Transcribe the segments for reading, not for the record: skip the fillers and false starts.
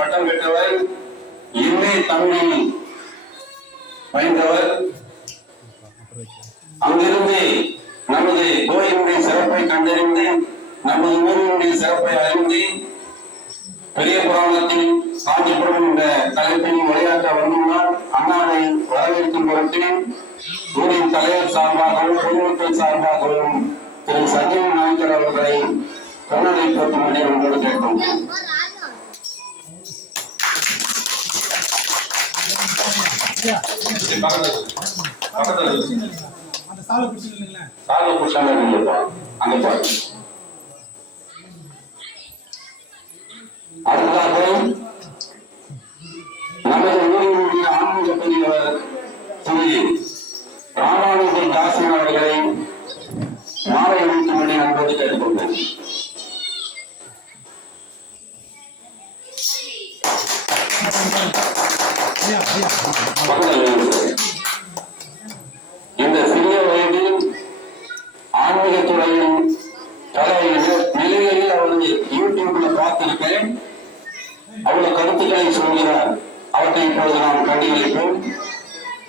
பட்டம் பெற்றவர், MA தமிழில் பயின்றவர். அங்கிருந்து நமது கோயிலுடைய சிறப்பை கண்டறிந்து நமது ஊரினுடைய சிறப்பை அறிந்து பெரிய புராணத்தில் காஞ்சிபுரம் என்ற தலைப்பில் உரையாற்ற வந்துள்ளார். அண்ணாவை வரவேற்கும் பொருட்டு ஊரின் தலைவர் சார்பாகவும் பொதுமக்கள் சார்பாகவும் திரு சஞ்சீவ நாயக்கர் அவர்களை கருணை போட்டுமணி உங்களோடு கேட்கும். அடுத்ததாக நமது ஊரினுடைய ஆன்மீக பெரியவர் திரு ராமானுஜன் தாசன் அவர்களை மாலை அணிக்கும்படி அன்போடு கேட்டுக்கொண்டோம். இந்த சிறிய வயதில் ஆன்மீக துறையில் பல நிலைகளில் அவரது யூடியூப்ல பார்த்திருக்கேன். அவ்வளவு கருத்துக்களை சொல்கிறார். அவற்றை இப்பொழுது நாம் கண்டுகளிப்போம்.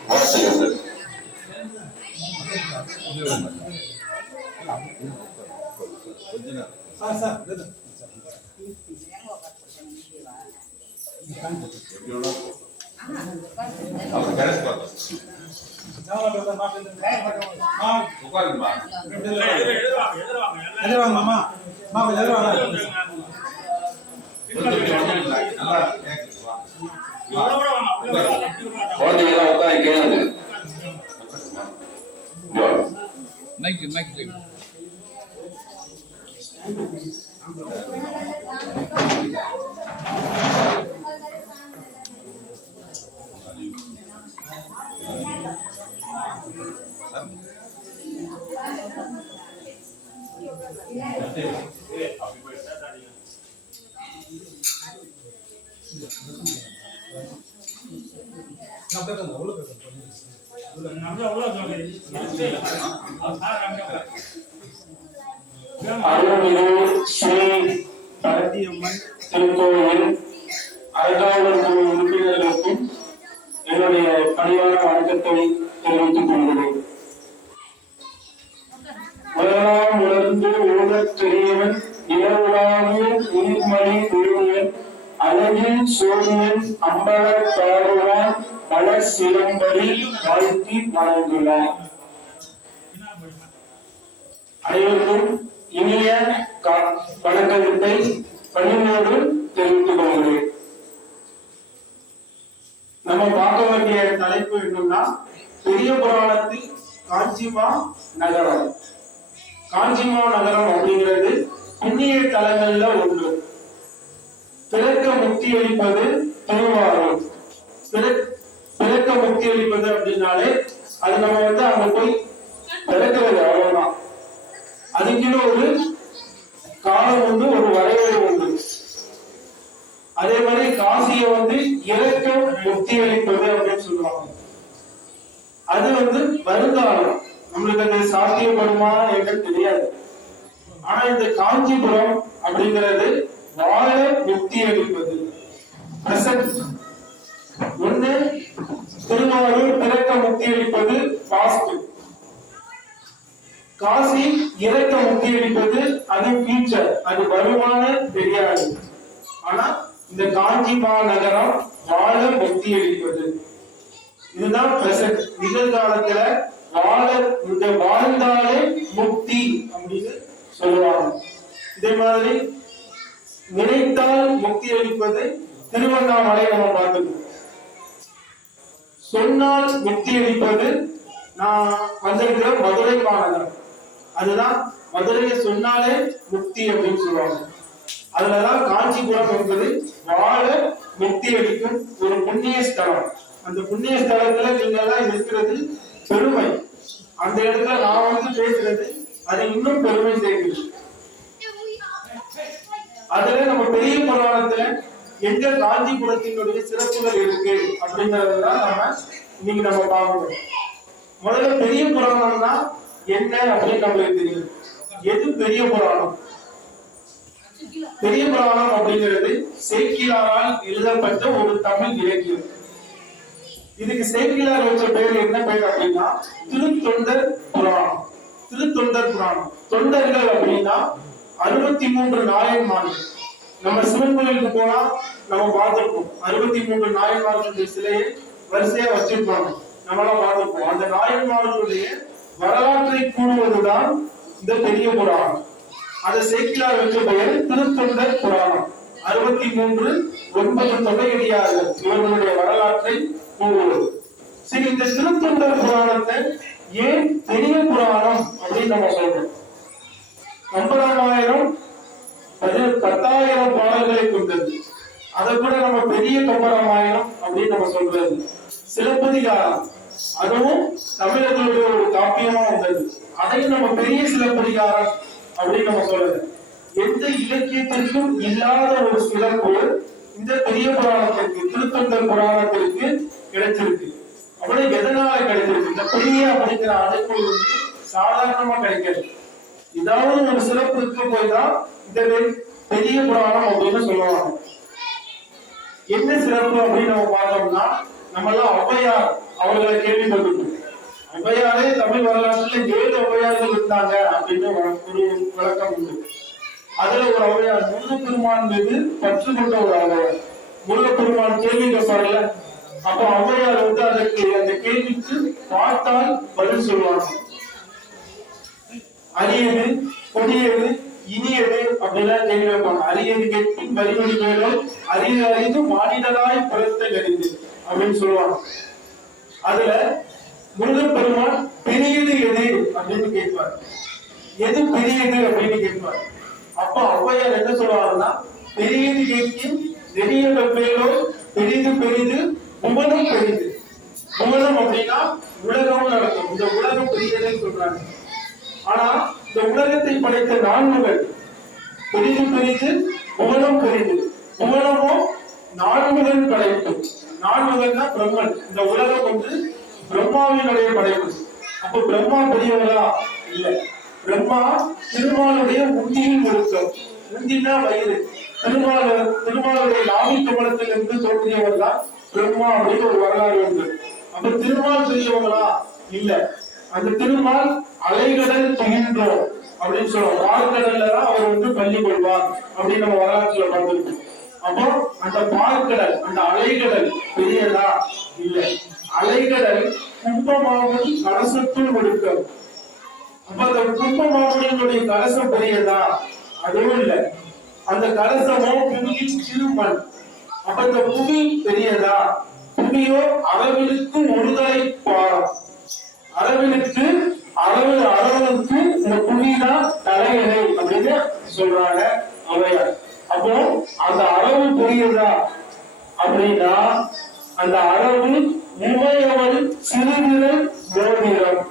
வாழ்த்துகிறது. அருள்மிகு ஸ்ரீ பரத்தியம்மன் திருக்கோயில் அறங்காவலர் குழு உறுப்பினர்களுக்கும் என்னுடைய பணிவான வணக்கத்தை தெரிவித்துக் கொள்கிறேன். உலகம் உணர்ந்து ஊழற் பெரியவன் இரவுலாவிய நீர்மணி ஊழியன் அழகில் சூரியன் அம்பல தாருவான் பல சிலம்படி வாழ்த்தி வணங்குவான். அனைவருக்கும் இனிய வணக்கத்தை பணிவோடு தெரிவித்துக் கொள்கிறேன். நம்ம பார்க்க வேண்டிய தலைப்பு என்னன்னா, பெரிய புராணத்தில் காஞ்சிமா நகரம். காஞ்சிமா நகரம் அப்படிங்கிறது புண்ணிய தலங்கள்ல ஒன்று. பிறக்க முக்தி அளிப்பது திருவாரூர். பிறக்க முக்தி அளிப்பது அப்படின்னாலே அது நம்ம அங்க போய் பிறக்கிறது, அவ்வளவுதான். அதுக்குன்னு ஒரு காலம் உண்டு, ஒரு வரையறை உண்டு. அதே மாதிரி காசியை இறக்க முக்தி அளிப்பது அப்படின்னு சொல்லுவாங்க. அது வருங்காலம், நம்மளுக்கு அது சாத்தியப்படுமா என்று தெரியாது. ஆனா இந்த காஞ்சிபுரம் அப்படிங்கிறது வாழ முக்தி அளிப்பது. ஒண்ணு திருவாரூர் பிறக்க முக்தி அளிப்பது பாஸ்ட், காசி இறக்க முக்தி அளிப்பது அது ஃபியூச்சர், அது வருமான தெரியாது. ஆனா இந்த காஞ்சிமா நகரம் வாழ முக்தி அளிப்பது, இதுதான் பிரசன்ட். நிகழ்காலத்துல வாழ்ந்தாலே முக்தி அப்படின்னு சொல்லுவாங்க. இதே மாதிரி நினைத்தால் முக்தி அளிப்பது திருவண்ணாமலை நம்ம பார்த்துக்கணும். சொன்னால் முக்தி அளிப்பது நான் வந்திருக்கிற மதுரை மாநகரம். அதுதான் மதுரையை சொன்னாலே முக்தி அப்படின்னு சொல்லுவாங்க. அதுலதான் காஞ்சிபுரம் என்பது வாழ முக்தி அளிக்கும் ஒரு புண்ணிய ஸ்தலம். அந்த புண்ணிய ஸ்தலத்துல நீங்க எல்லாம் இருக்கிறது பெருமை. அந்த இடத்துல நான் பேசுறது அது இன்னும் பெருமை சேர்க்குது. அதுல நம்ம பெரிய புராணத்துல எங்க காஞ்சிபுரத்தினுடைய சிறப்புகள் இருக்கு அப்படிங்கறதுதான் இன்னைக்கு நம்ம பார்க்கணும். முதல்ல பெரிய புராணம்னா என்ன அப்படின்னு நம்மளுக்கு தெரியும். எது பெரிய புராணம்? பெரிய புராணம் அப்படிங்கிறது சேக்கிழாரால் எழுதப்பட்ட ஒரு தமிழ் இலக்கியம். இதுக்கு சேக்கிழார் வச்ச பெயர் என்ன பெயர் அப்படின்னா திருத்தொண்டர் புராணம். திருத்தொண்டர் புராணம். தொண்டர்கள் அப்படின்னா 63 நாயன்மார்கள். நம்ம சிவன் கோயிலுக்கு போனா நம்ம பார்த்திருப்போம் 63 நாயன்மார்களுடைய சிலையை வரிசையா வச்சிருப்பாங்க. நம்மளாம் பார்த்திருப்போம். அந்த நாயன்மார்களுடைய வரலாற்றை கூறுவதுதான் இந்த பெரிய புராணம். அதை சேக்கிழார் வச்ச பெயர் திருத்தொண்டர் புராணம். 63 9 தொகையடியார்கள் இவர்களுடைய வரலாற்றை கூறுவது. சரி, இந்த திருத்தொண்டர் புராணத்தை ஏன் பெரிய புராணம் அப்படின்னு நம்ம சொல்றோம்? 9,000 10,000 பாடல்களை கொண்டது. அதை கூட நம்ம பெரிய கம்பராமாயணம் அப்படின்னு நம்ம சொல்றது. சிலப்பதிகாரம் அதுவும் தமிழர்களுடைய ஒரு காப்பியமா வந்தது. அதையும் நம்ம பெரிய சிலப்பதிகாரம் அப்படின்னு நம்ம சொல்றது. எந்த இலக்கியத்திற்கும் இல்லாத ஒரு சிறப்பு இந்த பெரிய புராணத்திற்கு, திருத்தொண்டர் புராணத்திற்கு கிடைச்சிருக்கு. அப்படி எதனால கிடைச்சிருக்கு? இந்த பெரிய அப்படிங்கிற அழைப்பு சாதாரணமா கிடைக்கிறது. ஏதாவது ஒரு சிறப்பு இருக்க போய் தான் இந்த பெரிய புராணம் அப்படின்னு சொல்லுவாங்க. என்ன சிறப்பு அப்படின்னு நம்ம பார்த்தோம்னா, நம்ம எல்லாம் ஔவையார் அவர்களை கேள்விப்பட்டிருக்கோம். ஔவையாரே தமிழ் வரலாற்றுல 7 ஔவையார்கள் இருந்தாங்க அப்படின்னு ஒரு விளக்கம் உண்டு. அதுல ஒரு ஔவையார் முருகப்பெருமான் மீது பற்று கொண்ட ஒரு ஔவையார். முருகப்பெருமான் கேள்வி கேட்பார்ல, அப்ப ஔவையார் அதற்கு அந்த கேள்விக்கு பார்த்தால் பதில் சொல்லுவாங்க. அரியது, கொடியது, இனியது அப்படிலாம் கேள்வி வைப்பாங்க. அரியது கேட்பின் வரிவழி மேலும் அரியது அறிந்து மானிடராய் பிறந்த கருது அப்படின்னு சொல்லுவாங்க. அதுல முருகப்பெருமான் பெரியது எது அப்படின்னு கேட்பார். எது பெரியது அப்படின்னு கேட்பார். அப்ப ஔவையார் என்ன சொல்லுவாருன்னா, பெரியது கேட்கும் நெறிய வெப்பேலோ பெரிது பெரிது புவனம் பெரிது. புவனம் அப்படின்னா உலகம் நடக்கும். இந்த உலகம் பெரியதுன்னு சொல்றாங்க. ஆனா இந்த உலகத்தை படைத்த நான்முகன் பெரிது பெரிது புவனம் பெரிது. புவனமோ நான்முகன் படைப்பு. நான்முகன்னா பிரம்மன். இந்த உலகம் பிரம்மாவினுடைய படைப்பு. அப்ப பிரம்மா பெரியவரா? இல்ல. பிரம்மா திருமாலுடைய உந்தியில் ஒழுக்கம். உந்தினா வயிறு. திருமாலுடைய நாவி கமலத்தில் இருந்து தோன்றியவர் தான் பிரம்மா அப்படின்னு ஒரு வரலாறு உண்டு. அப்ப திருமால் பெரியவங்களா? இல்ல. அந்த திருமால் அலைகடல் துயின்றோம் அப்படின்னு சொல்லுவோம். பார்க்கடல்ல தான் அவர் பள்ளி கொள்வார் அப்படின்னு நம்ம வரலாற்றுல பார்த்திருக்கோம். அப்போ அந்த பார்க்கடல், அந்த அலைகடல் பெரியதா? இல்ல. அலைகடல் கும்பமாவதி கலசத்துள் ஒடுக்கம். அப்ப அந்த கும்பமாவதியினுடைய கலசம் பெரியதா? அதுவும் இல்ல. அந்த கலசமோ புவியின் சிறுமண். அப்ப இந்த புவி பெரியதா? புவியோ அளவிற்கு ஒருதலை பாரம். அளவிற்கு அளவுக்கு இந்த புவிதான் தலையணை அப்படின்னு சொல்றாங்க ஔவையார். அப்போ அந்த அளவு பெரியதா அப்படின்னா அந்த அளவு இமையவள் சிறுவிரல் மோதிரம்.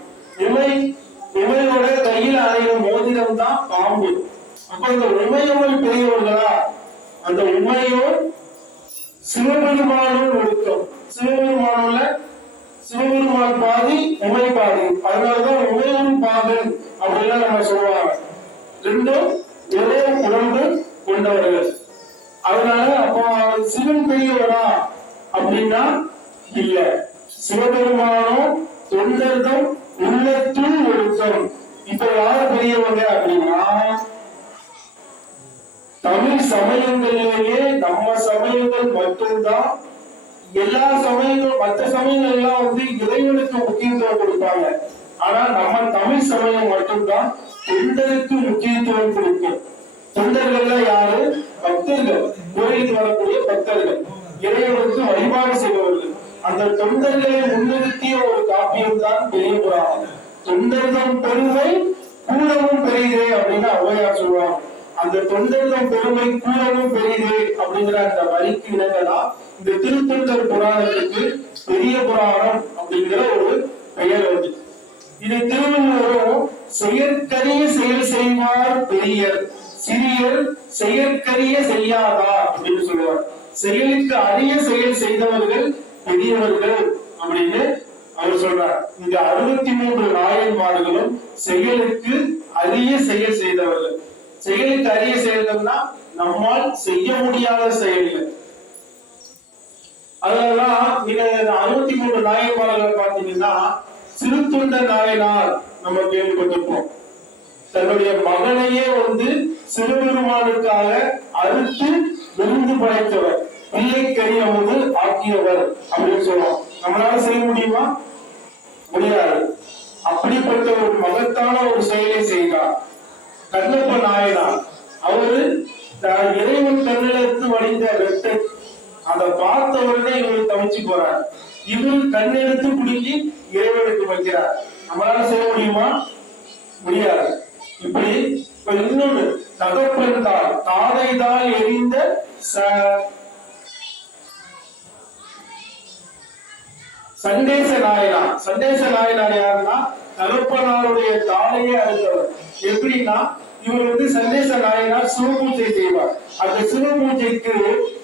இமையோட கையில் அணைகிற மோதிரம் தான் பாம்பு. அப்ப இந்த உமையவள் பெரியவர்களா? அந்த உமையோ சிவபெருமானும் ஒடுக்கம். சிவபெருமான் பாதி, உமை பாதி. அதனாலதான் உமையும் பாதன் அப்படின்னு நம்ம சொல்லுவாங்க. ரெண்டும் ஒரே உடம்பு கொண்டவர்கள். அதனால அப்போ சிவன் பெரியவரா அப்படின்னா இல்ல. சிவபெருமானும் தொண்டர்கள் உள்ளத்துள் ஒழுக்கம். இப்ப யாரு பெரியவங்க அப்படின்னா, தமிழ் சமயங்களிலேயே நம்ம சமயங்கள் மட்டும்தான். எல்லா சமயங்களும் மற்ற சமயங்கள் எல்லாம் இறைவனுக்கு முக்கியத்துவம் கொடுப்பாங்க. ஆனா நம்ம தமிழ் சமயம் மட்டும்தான் தொண்டருக்கு முக்கியத்துவம் கொடுக்கும். தொண்டர்கள் யாரு? பக்தர்கள். கோயிலுக்கு வரக்கூடிய பக்தர்கள், இறைவனுக்கு வழிபாடு செய்பவர்கள். அந்த தொண்டர்களை முன்னிறுத்திய ஒரு காப்பியம் தான் பெரிய புராணம். தொண்டர்கள் பெருமை கூடவும் பெரியதே அப்படின்னு ஔவையார் சொல்லுவாங்க. அந்த தொண்டர்கள் பெருமை கூடவும் பெரியதே அப்படிங்கிற அந்த வரிக்கு இணங்கதான் இந்த திருத்தொண்டர் புராணத்துக்கு பெரிய புராணம் அப்படிங்கிற ஒரு பெயர் வந்து. இது திருவள்ளுவரும் செயற்கரிய செயல் செய்வார் பெரியர், சிறியர் செயற்கரிய செய்யாதார் அப்படின்னு சொல்லுவார். செயலுக்கு அரிய செயல் செய்தவர்கள் பெரியவர்கள் அப்படின்னு அவர் சொல்றார். இந்த 63 நாயன்மார்களும் செயலுக்கு அரிய செயல் செய்தவர்கள். செயலுக்கு அரிய செயல்கள்னா நம்மால் செய்ய முடியாத செயல்கள். அதெல்லாம் நீங்க 63 நாயன்மார்களை பார்த்தீங்கன்னா சிறுத்தொண்ட நாயனார் நம்ம கேள்விப்பட்டிருப்போம். தன்னுடைய மகனையே சிறுபெருமானுக்காக அறுத்து விருந்து படைத்தவர், பிள்ளை கரியமுது ஆக்கியவர் அப்படின்னு சொல்லுவோம். நம்மளால செய்ய முடியுமா? முடியாது. அப்படிப்பட்ட ஒரு மகத்தான ஒரு செயலை செய்தார் கண்ணப்ப நாயனார். அவரு இறைவன் கண்ணிலிருந்து வடிந்த வெட்டை அதை பார்த்த உடனே இவர் தவிச்சு போறார். இவர் கண்ணெடுத்து குடிக்கி இறைவனுக்கு வைக்கிறார். நம்மளால செய்ய முடியுமா? முடியாது. இப்படி இன்னொன்னு, தகப்பன் தாள் தாதை தாள் எரிந்த சண்டேச நாயனார். சண்டேச நாயனார் யாருன்னா தகப்பனாருடைய தாளையே அறுத்தவர். எப்படின்னா இவர் சண்டேச நாயனார் சிவபூஜை செய்வார். அந்த சிவபூஜைக்கு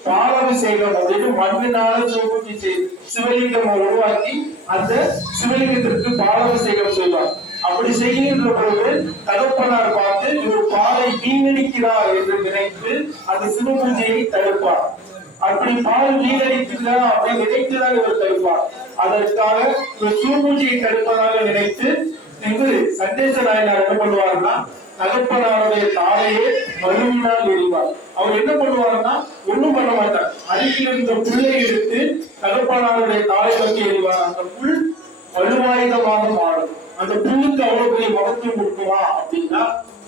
பாலாபிஷேகம் அப்படின்னு மண்ணினால சிவபூஜை செய்து சிவலிங்கம் உருவாக்கி அந்த சிவலிங்கத்திற்கு பாலாபிஷேகம் செய்வார். அப்படி செய்கின்ற பொழுது தகப்பனார் பார்த்து இவர் பாலை வீணடிக்கிறார் என்று நினைத்து அந்த சிவபூஜையை தடுப்பார். அப்படி பால் வீணடிக்கிறார் அப்படின்னு நினைத்துதான் இவர் தடுப்பார். அதற்காக இவர் சிவபூஜையை தடுப்பதாக நினைத்து சண்டேச நாயனார் என்ன பண்ணுவாருன்னா தகப்பனாருடைய தாளையே மறுவினால் எறிவார். அவர் என்ன பண்ணுவாருன்னா ஒண்ணும் பண்ண மாட்டார். அருகில் இருந்த புல்லை எடுத்து தகப்பனாருடைய தாளை நோக்கி எறிவார். அந்த புல் வலுவாயுதமாக மாறும். அந்த புல்லுக்கு அவ்வளவு பெரிய மகத்துவம் கொடுக்குமா அப்படின்னா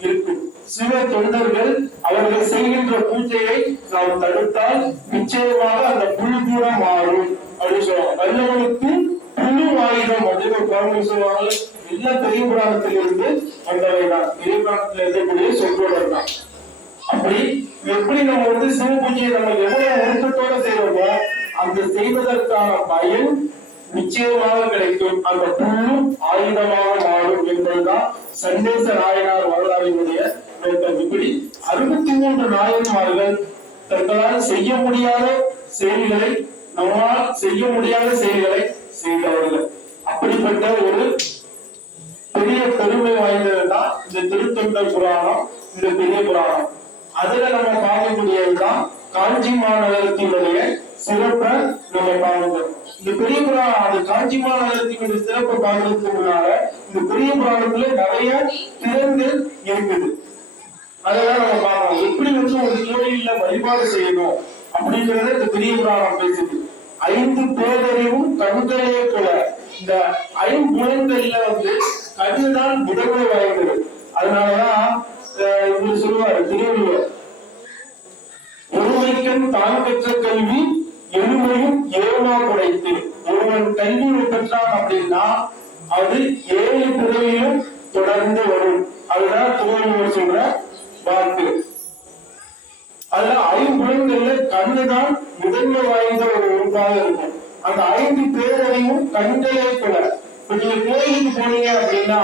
இருக்கும். சிவ தொண்டர்கள் அவர்கள் செய்கின்ற பூஜையை நாம் தடுத்தால் நிச்சயமாக அந்த புல் கூட மாறும் அப்படின்னு சொல்லுவாங்க. வல்லவனுக்கு புழு ஆயுதம் அப்படின்னு ஒரு சொல்லுவாங்க. எல்லா பெரிய புராணத்திலிருந்து வந்தவைதான், பெரிய புராணத்துல இருக்கக்கூடிய சொற்றொடர் தான். அப்படி எப்படி நம்ம சிவ பூஜையை நம்ம எவ்வளவு ஒழுக்கத்தோட செய்வோமோ அந்த செய்வதற்கான பயன் நிச்சயமாக கிடைக்கும். அந்த புல்லும் ஆயுதமாக மாறும் என்பதுதான் சண்டேச நாயனார் வரலாறுடைய நோக்கம். இப்படி 63 நாயன்மார்கள் தங்களால் செய்ய முடியாத செயல்களை நம்மால் செய்ய முடியாத செயல்களை செய்தவர்கள். அப்படிப்பட்ட ஒரு பெரிய பெருமை வாய்ந்ததுதான் இந்த திருத்தொண்டர் புராணம், இந்த பெரிய புராணம். அதுல நம்ம பார்க்கக்கூடியதுதான் காஞ்சி மாநகரத்தினுடைய சிறப்பை நம்ம பார்க்கணும். இந்த பெரிய புராணம் அது காஞ்சி மாநகரத்தினுடைய சிறப்பை பார்க்கறதுக்கு முன்னால இந்த பெரிய புராணத்துல நிறைய திறன்கள் இருக்குது. அதெல்லாம் நம்ம பார்க்கணும். எப்படி ஒரு கோயில்ல வழிபாடு செய்யணும் அப்படிங்கறத இந்த பெரிய புராணம் பேசுது. 5 பேரறிவும் கண்களே போல. இந்த 5 புலன்கள்ல கண்ணுதான் முதன்மை வாய்ந்தது. அதனாலதான் இவர் சொல்லுவாரு திருவள்ளுவர், ஒருமைக்கும் தான் பெற்ற கல்வி எளிமையும் ஏமா படைத்து. ஒருவன் கல்வி பெற்றான் அப்படின்னா அது 7 பிறவியிலும் தொடர்ந்து வரும். அதுதான் திருவள்ளுவர் சொல்ற வாக்கு. அதுல 5 புலன்கள்ல கண்ணுதான் முதன்மை வாய்ந்த ஒரு உறுப்பாக இருக்கும். அந்த 5 பேரறிவும் கண்களே கூட. இப்ப நீங்க கோயிலுக்கு போனீங்க அப்படின்னா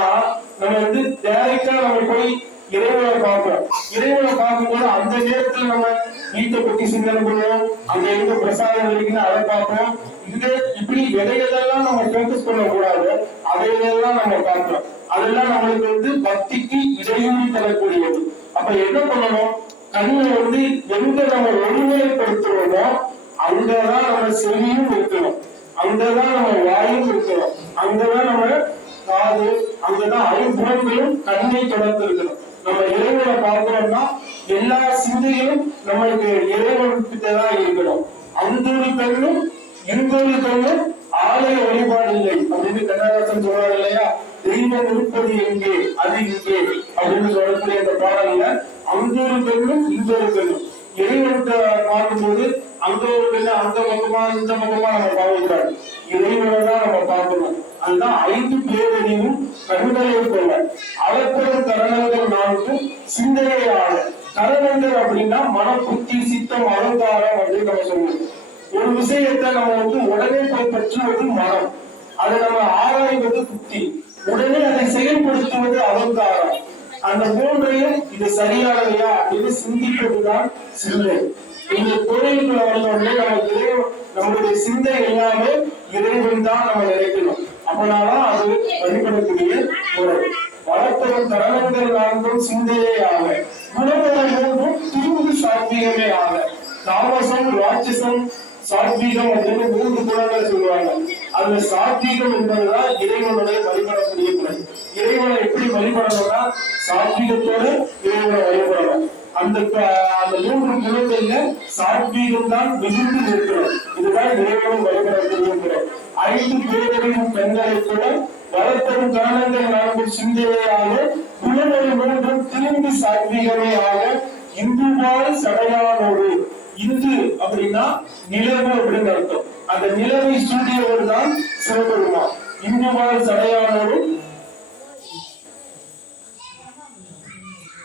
நம்ம டைரக்டா நம்ம போய் இறைவனை பார்ப்போம். இறைவனை பார்க்கும்போது அந்த நேரத்துல நம்ம வீட்டை பத்தி சிந்தனை பண்ணுவோம். அங்க எங்க பிரசாதம் இருக்குன்னு அதை பார்ப்போம். இங்க இப்படி எதையெல்லாம் நம்ம போக்கஸ் பண்ண கூடாது, அதையெல்லாம் நம்ம பார்ப்போம். அதெல்லாம் நம்மளுக்கு பக்திக்கு இடையூறு தரக்கூடியது. அப்ப என்ன பண்ணணும்? கண்ணை எங்க நம்ம ஒருமைப்படுத்துறோமோ அங்கதான் நம்ம செவியும் இருக்கணும், அங்கதான் நம்ம வாயும் இருக்கணும், அங்கதான் நம்ம காது, அங்கதான் 5 புலன்களும் கண்ணை தொடர்ந்து இருக்கணும். நம்ம இறைவனை பார்க்கிறோம்னா எல்லா சிந்தையும் நம்மளுக்கு இறைவன் கிட்டதான் இருக்கணும். அங்கொரு கண்ணும் இங்கொரு கண்ணும் ஆலய வழிபாடு இல்லை அப்படின்னு கண்ணதாசன் சொல்றாரு இல்லையா? தெய்வம் இருப்பது எங்கே, அது இங்கே அப்படின்னு சொல்லக்கூடிய அந்த பாடல்ல அங்கொரு கண்ணும் இங்கொரு கண்ணும். இறைவனை பார்க்கும்போது அங்க ஒரு கண்ணு அந்த பக்கமா இந்த பக்கமா நம்ம பார்க்கக்கூடாது, இறைவனை தான் நம்ம பார்க்கணும். அதுதான் 5 பேரறிவும் கண்களை கொள்ள. அளப்பெரும் கரணங்கள் 4 சிந்தையை ஆள. கரணங்கள் அப்படின்னா மன, புத்தி, சித்தம், அலங்காரம் அப்படின்னு நம்ம சொல்லுவோம். ஒரு விஷயத்தை நம்ம உடனே போய் பற்றுவது மனம், அதை நம்ம ஆராய்வது புத்தி, உடனே அதை செயல்படுத்துவது அலங்காரம். அந்த 3ஐயும் இது சரியானதையா அப்படின்னு சிந்திப்பதுதான் சிந்தை. இந்த கோயிலுக்குள்ள வந்தோடனே நமக்கு நம்மளுடைய சிந்தை எல்லாமே இறைவன் தான் நம்ம நினைக்கணும். அப்பனாதான் அது வழிபடக்கூடிய முறை. வளர்த்தவன் தரணங்கள் 4 சிந்தையே ஆக. குணங்கள் 3 திரும்பி சாட்சி சாத்வீகமே ஆக. தாமசம், ராட்சசம், சாத்வீகம் அப்படின்னு 3 குணங்கள் சொல்லுவாங்க. அதுல சாத்வீகம் என்பதுதான் இறைவனுடைய வழிபடக்கூடிய முறை. இறைவனை எப்படி வழிபடணும்னா சாத்வீகத்தோட இறைவனை வழிபடணும். அந்த 3 குணங்கள்ல சாத்வீகம் தான் மிகுந்து நிற்கிறோம். இதுதான் இறைவனை வழிபடக்கூடிய முறை. 5 பேரையும் பெண்களை கூட வளர்த்தரும் காரணங்கள் 4 சிந்தையாக குணங்கள் 3 திரும்பி சாத்வீகமே ஆக. இந்துவால் சடையானோடு, இந்து அப்படின்னா நிலவு அப்படின்னு அர்த்தம். அந்த நிலவை சூடியவர் தான் சிவபெருமான். இந்துவால் சடையானோடு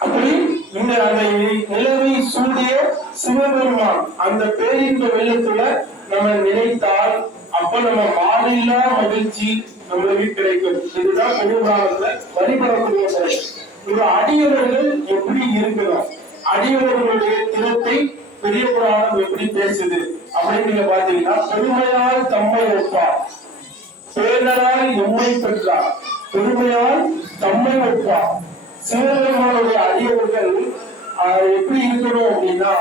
அப்படி இந்த அந்த நிலவை சூடிய சிவபெருமான் அந்த பேரின்ப வெள்ளத்துல நம்ம நினைத்தால் அப்ப நம்ம மாநில மகிழ்ச்சி நம்மளுக்கு கிடைக்கும். இதுதான் பெருமானத்துல வழிபடக்கூடிய முறை. ஒரு அடியவர்கள் எப்படி இருக்கிறோம், அடியவர்களுடைய திறத்தை பெரிய புராணம் எப்படி பேசுது அப்படின்னு நீங்க பாத்தீங்கன்னா, பெருமையால் தம்மை ஒப்பார், பேரலால் எம்மை பெற்றார், பெருமையால் தம்மை ஒப்பார். சிவபெருமானுடைய அடியவர்கள் எப்படி இருக்கணும் அப்படின்னா,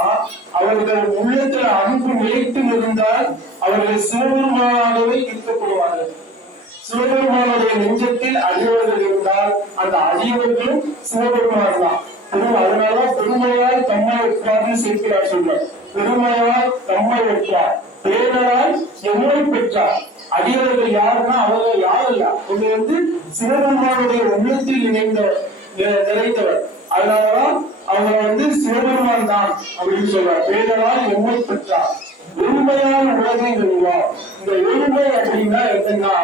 அவர்கள் உள்ளத்துல அன்பு நிலைத்து இருந்தால் அவர்கள் சிவபெருமானாகவே இருக்கப்படுவார்கள். சிவபெருமானுடைய நெஞ்சத்தில் அடியவர்கள் இருந்தால் அந்த அடியவர்களும் சிவபெருமான் தான். அதனால பெருமையால் தம்மை ஒப்பார்னு சேர்க்கிறார் சொல்றார். பெருமையால் தம்மை ஒப்பார், பேரலால் எம்மை பெற்றார். அடியவர்கள் யாருன்னா அவர்கள் யாரும் இல்ல, அவங்க சிவபெருமானுடைய உள்ளத்தில் நிறைந்தவர். அதனாலதான் அவங்க சிவபெருமான் தான் அப்படின்னு சொல்றார். பேரலால் எம்மை பெற்றார், எளிமையான உலகை வெல்வார். இந்த எளிமை அப்படின்னா என்னன்னா,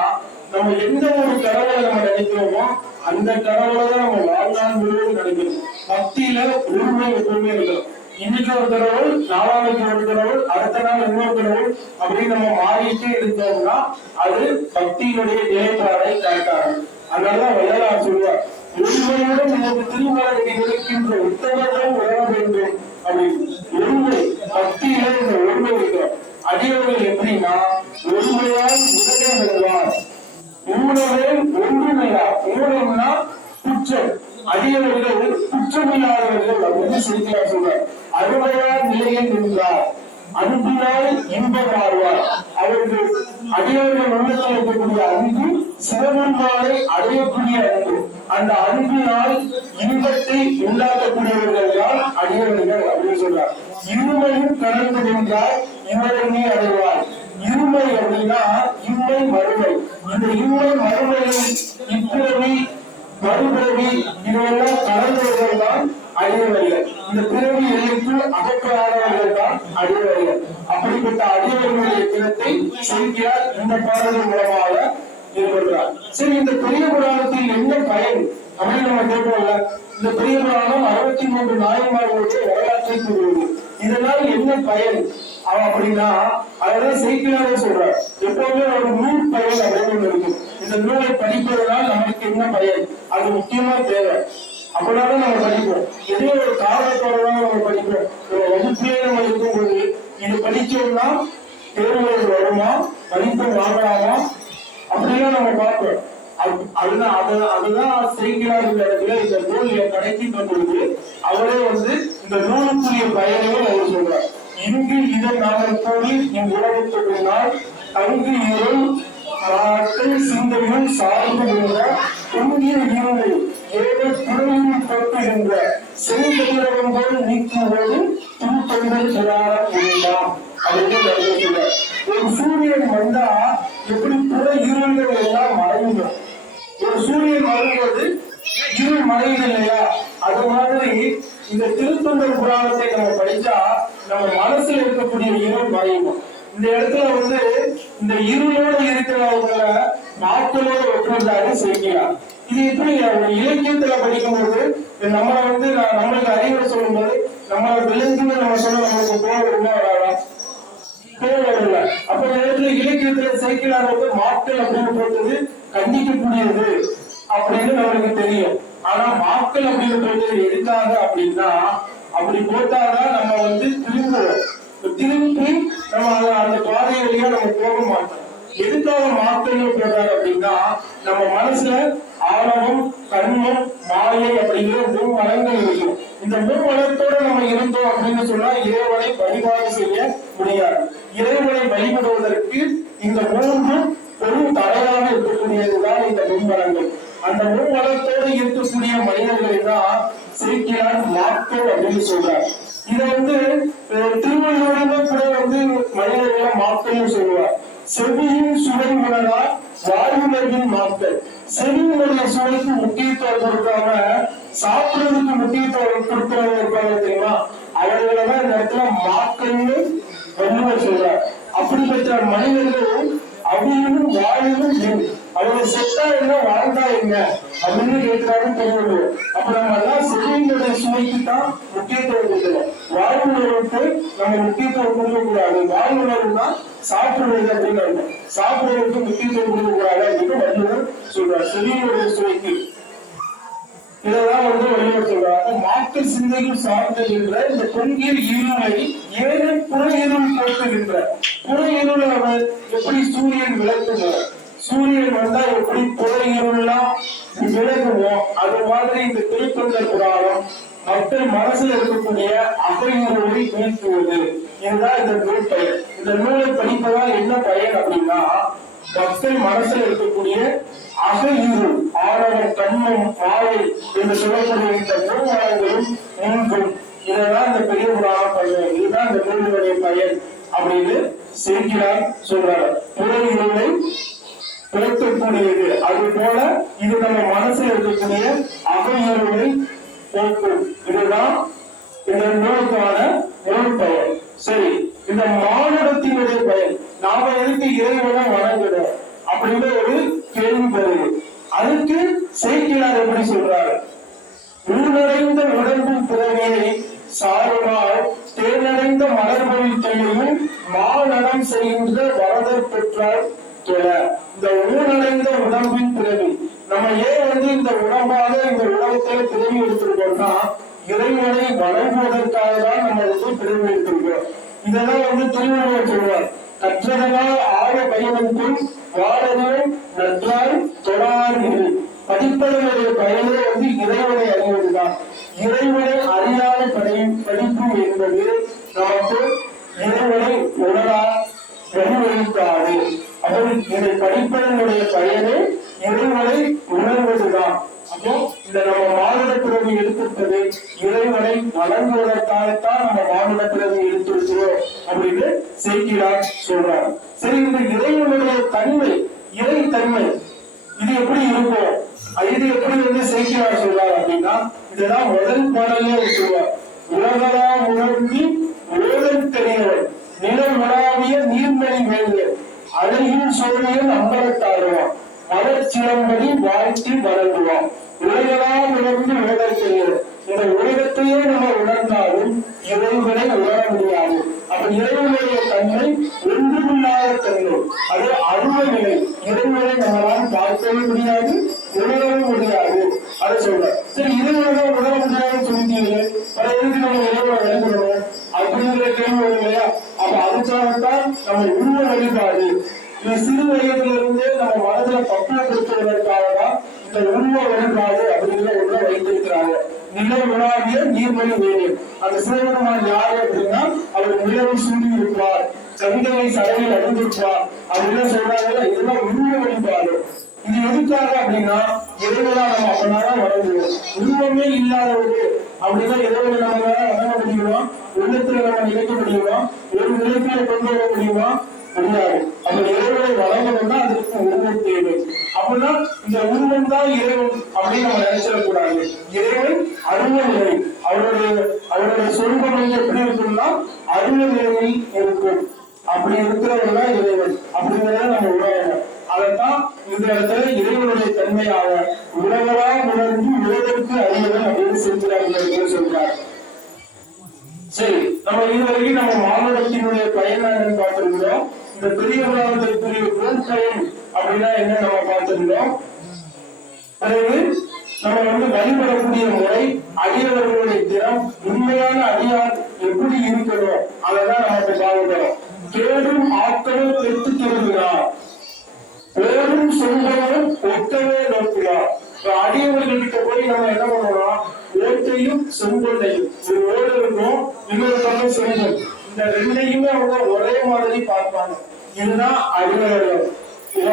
நம்ம எந்த ஒரு கடவுளை நம்ம நினைக்கிறோமோ அந்த கடவுளை தான் நம்ம வாழ்நாள் முழுவதும் நினைக்கிறோம். பக்தியில உரிமை எப்பவுமே இருக்கணும். இன்னைக்கு ஒரு கடவுள், நாளானைக்கு ஒரு கடவுள், அடுத்த நாள் இன்னொரு கடவுள் அப்படின்னு நம்ம மாறிட்டே இருந்தோம்னா அது பக்தியினுடைய நிலைப்பாடை காட்டாது. அதனாலதான் வள்ளலார் சொல்லுவார், உரிமையுடன் எனக்கு திருமணத்தை நினைக்கின்ற உத்தமர்களும் உணர வேண்டும் அப்படின்னு. ஒருமை பக்தியில இந்த ஒருமை இருக்கிறோம். அடியவர்கள் எப்படின்னா, ஒருமையால் உலகை வெல்வார், ஊழலே ஒன்றுமையா. ஊழல்னா குற்றம், அடியவர்கள் குற்றமில்லாதவர்கள் அப்படின்னு சொல்லிக்கிறார் சொல்றார். அருமையார் நிலையில் நின்றார், அன்பினால் இன்பம் மாறுவார். அவர்கள் அடியவர்கள் உள்ளத்தில் இருக்கக்கூடிய அன்பு சிவபெருமானை அடையக்கூடிய அன்பு. அந்த அன்பினால் இன்பத்தை உண்டாக்கக்கூடியவர்கள் தான் அடியவர்கள் அப்படின்னு சொல்றார். இருமையும் கடந்து நின்றால் இவரை அடைவார். இருமை அப்படின்னா இம்மை மறுமை. இந்த இம்மை மறுமையை இப்பிறவி மறுபிறவி இதெல்லாம் கடந்தவர்கள் தான் அடியவர்கள். இந்த பிறவி எல்லைக்குள் அகற்றாதவர்கள் தான் அடியவர்கள். அப்படிப்பட்ட அடியவர்களுடைய தினத்தை சொல்கிறார் இந்த பாடல்கள் மூலமாக ஏற்படுகிறார். சரி, இந்த பெரிய புராணத்தில் என்ன பயன் அப்படின்னு நம்ம கேட்போம்ல. இந்த பெரிய புராணம் 63 நாயன்மார்களுடைய வரலாற்றை கூறுவது. இதனால் என்ன பயன் அப்படின்னா, அதான் செய்தியாளர் சொல்றார். எப்பவுமே ஒரு நூல் பயன் அப்படின்னு இருக்கு. இந்த நூலை படிப்பதனால் நமக்கு என்ன பயன், அது முக்கியமா தேவை. அப்படின்னாலும் நம்ம படிப்போம். ஏதோ ஒரு காரணத்தோட தான் நம்ம படிப்போம். ஒரு வகுப்பிலே நம்ம இருக்கும்போது இது படிச்சோம்னா தேர்வுகள் வருமா, மதிப்பெண் வாங்கலாமா அப்படிலாம் நம்ம பார்ப்போம். அதுதான் செய்கிறார். இந்த இடத்துல இந்த நூல் கடைக்கு பொழுது அவரே இந்த நூலுக்குரிய பயனையும் அவர் சொல்றார். இங்கு இதன் நாங்கள் கூறி இவ்வுலகத்து முன்னால் தங்கு இருள் சிந்தையும் சார்ந்து நின்ற தொங்கிய இருளை ஏதோ துறையில் தொட்டுகின்ற செங்கதிரவம் போல் நீக்குவது திருத்தொண்டர் சிறாரம் உண்டாம் அப்படின்னு சொல்றார். ஒரு சூரியன் வந்தா எப்படி புற இருள்கள் எல்லாம் மறையும். ஒரு சூரியன் வரும்போது இருள் மறையுது இல்லையா, அது மாதிரி இந்த திருத்தொண்டர் புராணத்தை நம்ம படிச்சா நம்ம மனசுல இருக்கக்கூடிய இருள் மறையும். இந்த இடத்துல இந்த இருளோட இருக்கிறவங்களை நாட்களோட ஒற்றுந்தாரு செய்கிறார். இது எப்படி இலக்கியத்துல படிக்கும்போது நம்மளை நம்மளுக்கு அறிவுரை சொல்லும் போது நம்மளை விலங்குன்னு நம்ம சொல்ல நம்மளுக்கு கோவம் வராதா? கோவம் இல்லை. அப்ப இந்த இடத்துல இலக்கியத்துல செய்கிறார் மாக்கள் அப்படின்னு போட்டது கண்டிக்கக்கூடியது அப்படின்னு நம்மளுக்கு தெரியும். ஆனா மாக்கள் அப்படின்னு போட்டது எதுக்காக அப்படின்னா, அப்படி போட்டாதான் நம்ம திரும்பி நம்ம அந்த பாதை வழியா நம்ம போக மாட்டோம். எதுக்காக மாக்கள் போட்டாரு அப்படின்னா, நம்ம மனசுல ஆணவம், கண்மம், மாயை அப்படிங்கிற 3 மரங்கள் இருக்கும். இந்த மும்மலத்தோட நம்ம இருந்தோம் அப்படின்னு சொன்னா இறைவனை வழிபாடு செய்ய முடியாது. இறைவனை வழிபடுவதற்கு இந்த மூன்று பெரும் தடையாக இருக்கக்கூடியதுதான் இந்த மும்மலங்கள். அந்த மும்மலத்தோடு இருக்கக்கூடிய மனிதர்களை தான் சிறுக்கியார் மாற்றோம் அப்படின்னு சொல்றார். இதை திருவள்ளுவருமே கூட மனிதர்களை மாற்றம்னு சொல்லுவார். செவியின் சுவை உணரா வாழ்வுலகின் மாற்றல். செவியினுடைய சுவைக்கு முக்கியத்துவம் கொடுக்காம சாப்பிடுறதுக்கு முக்கியத்துவம் கொடுக்கிறவங்க இருப்பாங்க தெரியுமா, அவர்களதான் இந்த இடத்துல மாற்றம்னு வள்ளுவர் சொல்றார். அப்படிப்பட்ட மனிதர்கள் அவையிலும் வாழிலும் அவங்க செத்தா என்ன வாழ்ந்தா என்ன அப்படின்னு கேட்கிறாரு திருவள்ளுவர். அப்ப நம்ம எல்லாம் செவியினுடைய சுவைக்கு தான் முக்கியத்துவம் கொடுக்கணும். வாழ்வுணர்வுக்கு நம்ம முக்கியத்துவம் கொடுக்க கூடாது. வாழ்வுணர்வுனா சாப்பிடுறது அப்படின்னு சாப்பிடுறதுக்கு முக்கியத்துவம் கொடுக்க கூடாது அப்படின்னு வள்ளுவர் சொல்றார். செவியினுடைய சுவைக்கு இதெல்லாம் வள்ளுவர் சொல்றாரு. மாற்று சிந்தையில் சார்ந்துகின்ற இந்த கொள்கையில் இருளை ஏழு புற இருள் போக்குகின்ற புற இருள் அவர் எப்படி சூரியன் விளக்குகிறார். சூரியன் வந்தா எப்படி புற இருள்லாம் விலகுவோம், அது மாதிரி இந்த திருத்தொண்டர் புராணம் மக்கள் மனசுல இருக்கக்கூடிய அகையுறவை நீக்குவது. இதுதான் இந்த நூல் பயன். இந்த நூலை படிப்பதால் என்ன பயன் அப்படின்னா, மக்கள் மனசுல இருக்கக்கூடிய அகையுறு ஆணவம் கண்மம் மாவை என்று சொல்லக்கூடிய இந்த மூவரங்களும் நீங்கும். இதெல்லாம் இந்த பெரிய புராணம் பயன். இதுதான் இந்த நூலினுடைய பயன் அப்படின்னு சேர்க்கிறார் சொல்றார். புற இருளை பிறக்கக்கூடியது. அது போல இது நம்ம மனசுல இருக்கக்கூடிய அகையுறவை போக்கும். இதுதான் இந்த நூலுக்கான நூல் பயன். சரி, இந்த மானுடத்தினுடைய பயன். நாம எதுக்கு இறைவனை வணங்குறோம் அப்படின்ற ஒரு கேள்வி வருது. அதுக்கு சேக்கிழார் எப்படி சொல்றாரு, ஊனடைந்த உடம்பின் பிறவியை சாருமால் தேனடைந்த மலர்களில் தெளிவும் மாநடம் செய்கின்ற வரதர் பெற்றார் தொழ. இந்த ஊனடைந்த உடம்பின் பிறவி, நம்ம ஏன் இந்த உடம்பாக இந்த உலகத்துல பிறவி எடுத்திருக்கோம்னா இறைவனை வணங்குவதற்காக தான் நம்ம பிறவி எடுத்திருக்கோம். இதெல்லாம் திருவள்ளுவர் சொல்வார். கற்றதனால் ஆழ பயனுக்கும் வாழவும் நன்றாய் தொழார்கள். படிப்பதனுடைய பயனே இறைவனை அறிவதுதான். இறைவனை அறியாத படிப்பு என்பது நமக்கு இறைவனை உணரா வழிவகுக்காது. அப்படி இதை படிப்பதனுடைய பயனே இறைவனை உணர்வதுதான். அப்போ இந்த நம்ம மானுட பிறவி எடுத்திருப்பது இறைவனை வழங்குவதற்காகத்தான் நம்ம மானுட பிறவி எடுத்திருக்கிறோம் அப்படின்னு சேக்கிழார் சொல்றார். சரி, இந்த இறைவனுடைய தன்மை, இறை தன்மை இது எப்படி இருக்கும், இது எப்படி சேக்கிழார் சொல்றார் அப்படின்னா, இதெல்லாம் முதல் பாடலே சொல்வார். உலகலாம் உணர்ந்து ஓதல் தெரியவன் நிலம் உலாவிய நீர்மணி வேண்டிய அழகின் சோழியன் அம்பலத்தாடுவான் மலர்ச்சிலம்படி வாழ்த்தி வளர்ந்துவான். உலகெல்லாம் உணர்ந்து ஓதல் தெரியவன். இந்த உலகத்தையே நம்ம உணர்ந்தாலும் இறைவனை உணர முடியாது. அப்ப இறைவனுடைய தன்மை ஒன்றுமில்லாத தன்மை, அது அருவ நிலை. இறைவனை நம்மளால் பார்க்கவும் முடியாது, உணரவும் முடியாது. அதை சொல்ற. சரி, இறைவனை உணர முடியாதுன்னு சொல்லிட்டீங்க, எதுக்கு நம்ம இறைவனை வழிபடணும் அப்படிங்கிற கேள்வி வரும் இல்லையா? அப்ப அதுக்காகத்தான் நம்ம உருவ வழிபாடு. இந்த சிறு வயதிலிருந்தே நம்ம மனதில பக்குவப்படுத்துவதற்காக தான் இந்த உருவ வழிபாடு அப்படிங்கிற ஒன்றை வைத்திருக்கிறாங்க. நிலை உலாவிய நீர்மணி வேணும். அந்த சிவபெருமான் யாரு அப்படின்னா, அவர் நிலவை சூடி இருப்பார், சங்கரை சடையில் அணிந்திருப்பார் அப்படின்னு சொல்றாங்க. இதெல்லாம் உருவ வழிபாடு. இது எதுக்காக அப்படின்னா, இறைவனா நம்ம அப்பனாதான் வணங்குவோம். உருவமே இல்லாதவரு அப்படின்னா இறைவனை நம்ம வணங்க முடியுமா? உள்ளத்துல நம்ம நினைக்க முடியுமா? ஒரு நிலைக்குள்ள கொண்டு வர முடியுமா? முடியாது. அந்த இறைவனை வழங்கணும்னா அதுக்கு உருவம் தேவை. அப்படின்னா இந்த உருவம் தான் இறைவன் அப்படின்னு நம்ம நினைச்சிடக்கூடாது. இறைவன் அருவ நிலை. அவருடைய சொருபம் எப்படி இருக்கும்னா அருவ நிலையில் இருக்கும். அப்படி இருக்கிறவங்க தான் இறைவன் அப்படிங்கிறத நம்ம உணரணும். அதைத்தான் இந்த இடத்துல இறைவனுடைய தன்மையாக உலகளா உணர்ந்து உலகத்திற்கு அறிவதன் அப்படின்னு செஞ்சுறாங்க சொல்றாரு. சரி, நம்ம இதுவரைக்கும் நம்ம மானுடத்தினுடைய பயன் என்னன்னு பார்த்திருக்கிறோம். இந்த பெரிய உலகத்திற்குரிய பயன் அப்படின்னா என்ன நம்ம பார்த்திருந்தோம். பிறகு நம்ம வழிபடக்கூடிய முறை, அடியவர்களுடைய தினம், உண்மையான அடியார் எப்படி இருக்கணும் அதைதான் நமக்கு பார்க்கிறோம். கேடும் ஆக்களும் பெற்று திரும்பினார், பேரும் சொல்பவரும் ஒக்கவே நோக்கிறார். அடியவர்கள்கிட்ட போய் நம்ம என்ன பண்ணணும், ஓட்டு ஓட்டையும் செம்பொன்னையும், ஒரு ஓடு இருக்கும், இன்னொரு பக்கம் செம்பொன், இந்த ரெண்டையுமே அவங்க ஒரே மாதிரி பார்ப்பாங்க. இதுதான் அடிமைகள்.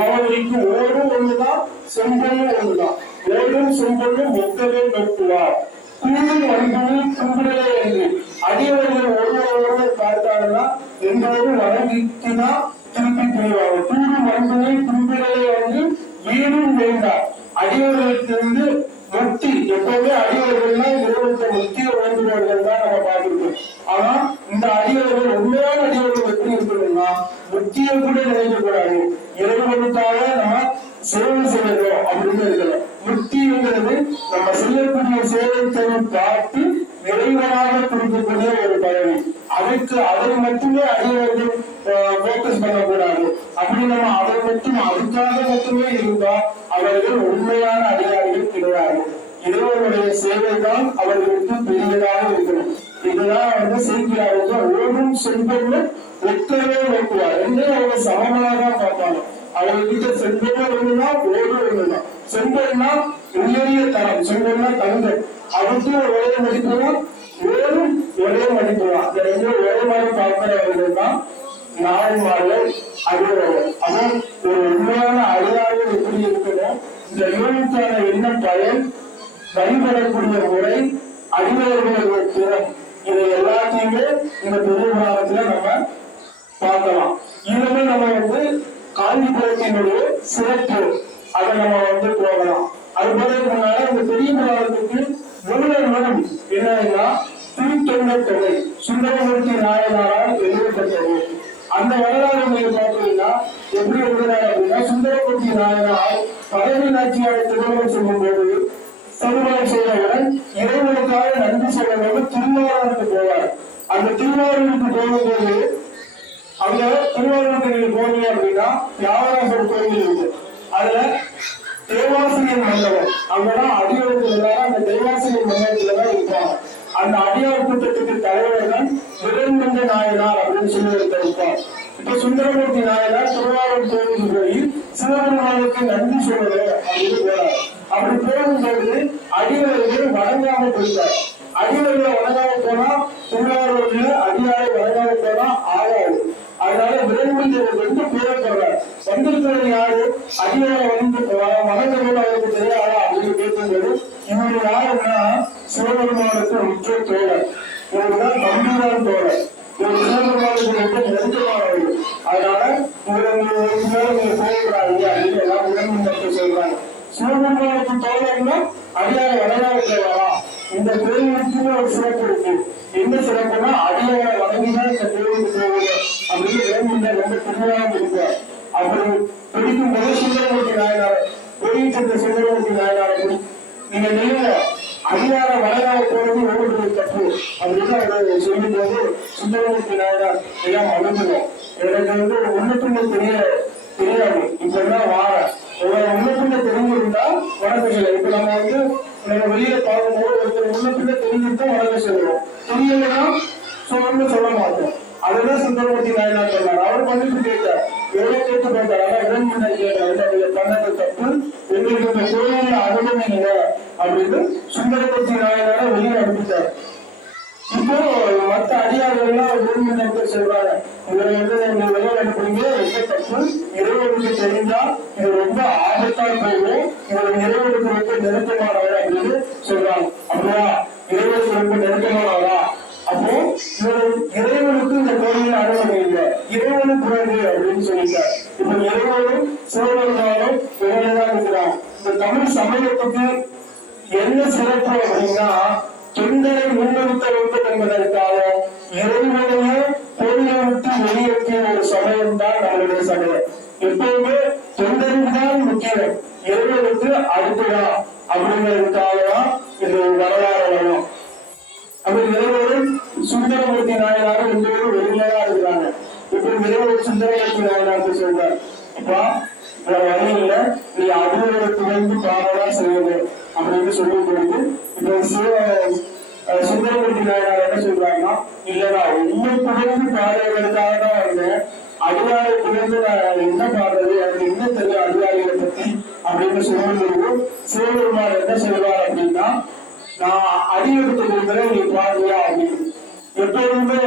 அவர்களுக்கு ஓடும் ஒண்ணுதான், செம்பொன்னும் ஒண்ணுதான். ஓடும் செம்பொன்னும் ஒத்தவே நோக்குவார். கூடும் அன்பும் கும்பிடலே என்று அடியவர்கள் ஒருவர் பார்த்தாங்கன்னா எந்தவரும் வணங்கிட்டுதான் திருப்பி புரிவாங்க. கூடும் அன்புமை கும்பிடலே என்று வீடும் வேண்டாம். அடியவர்களுக்கு முக்தி எப்பவுமே அடியவர்கள்னா இறைவனுக்கு முக்தியை வேண்டுபவர்கள் தான் நம்ம பார்த்துருக்கோம். ஆனா இந்த அடியவர்கள் உண்மையான அடியவர்கள் எப்படி இருக்கணும்னா முக்தியை கூட நினைக்க கூடாது, இறைவனுக்காக நம்ம சேவை செய்யணும் அப்படின்னு இருக்கணும். முக்திங்கிறது நம்ம செய்யக்கூடிய சேவைத்தை பார்த்து இறைவனாக கொடுக்கக்கூடிய ஒரு பதவி. அதுக்கு அதை மட்டுமே அடியவர்கள் போக்கஸ் பண்ணக்கூடாது. அப்படி நம்ம அதை மட்டும் அதுக்காக மட்டுமே இருந்தா அவர்கள் உண்மையான அதிகாரிகள் கிடையாது. இறைவனுடைய சேவை தான் அவர்களுக்கு பெரியதாக இருக்கணும். இதுதான் செய்கிறார்கள். ஓடும் செல்வன்னு ஒக்கவே நோக்குவார் என்று அவங்க சமமாக பார்ப்பாங்க. அவர்கிட்ட செல்வம் ஒண்ணுனா ஓடு ஒண்ணுனா. செல்வம்னா உயரிய தரம், செல்வம்னா தங்கம், அதுக்கு ஒரே மதிப்புதான், ஓடும் ஒரே மதிப்புதான். இந்த ரெண்டும் ஒரே மாதிரி பார்க்கிறவர்கள் தான் நாயன்மார்கள், அடியார்கள். ஆனால் ஒரு உண்மையான அடியார்கள் எப்படி இருக்கணும், இந்த இவனுக்கான என்ன பயன், வழிபடக்கூடிய முறை, அடிமையர்களுடைய திறம், இதை எல்லாத்தையுமே இந்த பெரிய புராணத்துல நம்ம பார்க்கலாம். இதுவே நம்ம காஞ்சிபுரத்தினுடைய சிறப்பு, அதை நம்ம போகலாம். அது முன்னால இந்த பெரிய புராணத்துக்கு மூலம் என்னன்னா திருத்தொண்டர் தொகை சுந்தரமூர்த்தி நாயனாரால் எழுதப்பட்டது. அந்த வரலாறு நீங்க பார்த்தீங்கன்னா எப்படி எழுதுறாரு அப்படின்னா, சுந்தரமூர்த்தி நாயனார் பதவி நாச்சியாரை திருமணம் செய்யும் போது திருமணம் செய்தவுடன் இறைவனுக்காக நன்றி சொல்லும்போது திருவாரூருக்கு போவார். அந்த திருவாரூருக்கு போகும்போது அங்க திருவாரூருக்கு நீங்க போனீங்க அப்படின்னா தியாகராசர் கோயில் இருக்கு. அதுல தேவாசிரியர் மண்டபம், அங்கதான் அடியார்கள் எல்லாரும் அந்த தேவாசிரியர் மண்டபத்துலதான் இருப்பாங்க. அந்த அடியார் கூட்டத்துக்கு தலைவர் தான் விரண்மண்ட நாயனார் அப்படின்னு சொல்லி இருப்பார். இப்ப சுந்தரமூர்த்தி நாயனார் திருவாரூர் கோயிலுக்கு போய் சிவபெருமானுக்கு நன்றி சொல்லணும் அப்படின்னு போறார். அப்படி போகும்போது அடியார்கள் வணங்காம போயிட்டார். அடியார்களை வணங்காம போனா திருவாரூர்ல அடியாரை வணங்காம போனா ஆகாது. அதனால விரண்மண்டர் பேரப்படுறார். வந்திருக்கிறது யாரு, அடியாரை வணங்குவது அவருக்கு தெரியாதா அப்படின்னு கேட்கும்போது இவரு யாருன்னா சிவபெருமானுக்கு முக்கிய தோழர், இவருதான் நம்பிதான் தோழர், இவர் சிவபெருமானுக்கு ரொம்ப நெருக்கமானவர்கள். அதனால நீங்க போகிறாங்க அப்படின்னு எல்லாம் விரண்மண்டத்தை சொல்றாங்க. சிவபெருமானுக்கு தோழர்னா அடியாரை வணங்காம போவாரா? இந்த கோயிலுக்குன்னு ஒரு சிறப்பு இருக்கு. என்ன சிறப்புன்னா அடியாரை வணங்கிதான் இந்த கோயிலுக்கு போகணும் அப்படின்னு விரண்மண்டர் ரொம்ப திருவிழாவும் இருப்பார். அப்படி பிடிக்கும் போது சுந்தரமூர்த்தி நாயனார் கோயிலுக்கு சுந்தரமூர்த்தி நாயனார் நீங்க நீங்க அடியாரை வணங்காம போறது ஒவ்வொரு தப்பு அப்படின்னு அவர் சொல்லும் போது சுந்தரமூர்த்தி நாயனார் எல்லாம் மனுக்கணும். எனக்கு ஒண்ணுக்குன்னு தெரியாது, இப்பதான் வார முன்னப்பின்ன தெரிஞ்சிருந்தா வணக்கம் சொல்ல. இப்ப நம்ம வெளியில பார்க்கும்போது ஒருத்தர் முன்னப்பின்ன தெரிஞ்சிருந்தா வணக்கம் சொல்லுவோம், தெரியலன்னா சொல்ல மாட்டோம். அதுதான் சுந்தரமூர்த்தி நாயனார் சொன்னார். அவர் பண்ணிட்டு கேட்டார், எவ்வளவு கேட்டு போட்டார். ஆனா விரண்மண்டை கேட்டார், பண்ணது தப்பு, எங்களுக்கு இந்த கோயில அனுமதிங்க அப்படின்னு சுந்தரமூர்த்தி நாயனார வெளியே அனுப்பிட்டார். இப்போ மற்ற அடியார்கள்லாம் விரண்மண்டை சொல்றாங்க, இவரை நீங்க வெளியே அனுப்புறீங்க, ரொம்ப தப்பு, இறைவனுக்கு தெரிஞ்சா இது ரொம்ப ஆபத்தா போகும், இவர் இறைவனுக்கு ரொம்ப நெருக்கமானவர் அப்படின்னு சொல்றாங்க. அப்படியா, இறைவனுக்கு ரொம்ப நெருக்கமானவரா? அப்போ இறைவனுக்கு இந்த கோயில அனுமதி இல்லை, இறைவனுக்கு பிறகு அப்படின்னு சொல்லிட்டார். இப்ப இறைவனும் சிவபெருமானும் இறைவன்தான் இருக்கிறாங்க. இந்த தமிழ் சமயத்துக்கு என்ன சிறப்பு அப்படின்னா, தொண்டரை முன்னிறுத்த வேண்டும் என்பதற்காக இறைவனையே கோயிலை விட்டு வெளியேற்றிய ஒரு சமயம் தான் நம்மளுடைய சமயம். எப்பவுமே தொண்டருக்கு தான் முக்கியம், இறைவனுக்கு அடுத்துதான் அப்படிங்கிறதுக்காகதான் இந்த வரலாறு வரும். அப்படி இறைவனும் சுந்தரமூர்த்தி நாயனாரும் ரெண்டு பேரும் வெளியிலதான் இருக்கிறாங்க. இப்ப இறைவன் சுந்தரமூர்த்தி நாயனாருக்கு சொல்றார், அப்பா வழியில நீ அடியோருக்கு பாவதான் செய்யணும் அப்படின்னு சொல்லும் பொழுது இப்ப சுந்தரமூர்த்தி நாயனார் என்ன சொல்றாங்கன்னா, இல்லடா உண்மை புகழ்ந்து பாடுவதற்காக தான் வந்தேன், அடியாரை புகழ்ந்து நான் என்ன பாடுறது, எனக்கு என்ன தெரியும் அடியாரிகளை பத்தி அப்படின்னு சொல்லும் பொழுது சிவபெருமான் என்ன சொல்றார் அப்படின்னா, நான் அடி எடுத்து கொடுக்குறேன் நீ பாருங்க அப்படின்னு. எப்போதுமே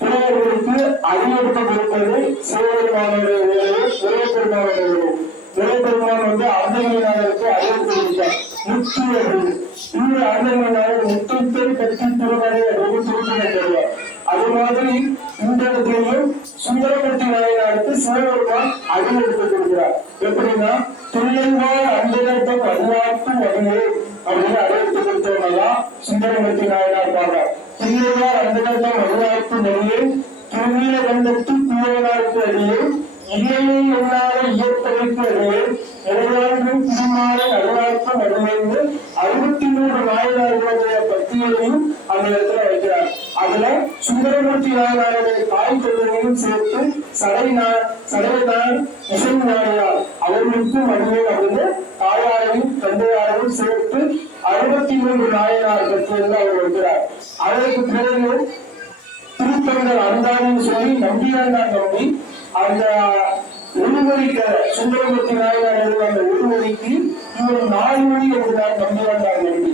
புலவர்களுக்கு அடி எடுத்து கொடுப்பது சிவபெருமானுடைய வேலை, சிவபெருமானுடைய வேலை. சிவபெருமான் அர்த்தநாதருக்கு அடி எடுத்து கொடுத்தார் முத்து அப்படின்னு. இந்த அர்த்தநாதர் முத்தத்தை பற்றி திருமணை அப்படின்னு சொல்லுவார். அது மாதிரி இந்த இடத்துலையும் சுந்தரமூர்த்தி நாயனாருக்கு சிவபெருமான் அடி எடுத்து கொடுக்கிறார். எப்படின்னா துல்லியமான அந்தரத்தம் அதுவாக்கும் வழியே அப்படின்னு அடி எடுத்து கொடுத்தவங்கதான் சுந்தரமூர்த்தி நாயனார் பாடுறார். துல்லியமான அந்தரத்தம் அதுவாக்கும் வழியே திருநீல கண்டத்து தூவனாருக்கு அடியே இல்லையே என்னால இயற்பதற்கு அடியே எதிராண்டும் திருமாலை அருளாக்கும் அடியேந்து 63 நாயனார்களுடைய பட்டியலையும் அந்த இடத்துல வைக்கிறார். அதுல சுந்தரமூர்த்தி நாயனாருடைய தாய் கொள்கையும் சேர்த்து சடையனார் இசை நாயனார் அவர்களுக்கும் அடியேன் அப்படின்னு தாயாரையும் தந்தையாரையும் சேர்த்து 63 நாயனார் பட்டியல் அவர் வைக்கிறார். அதற்கு பிறகு திருத்தொண்டர் அந்தாரின்னு சொல்லி நம்பியாண்டார் நம்பி அந்த ஒருவரிக்க சுந்தரமூர்த்தி நாயனார் அந்த ஒருவரிக்கு இவர் 4 மணி எழுதினார் நம்பியாண்டார் நம்பி.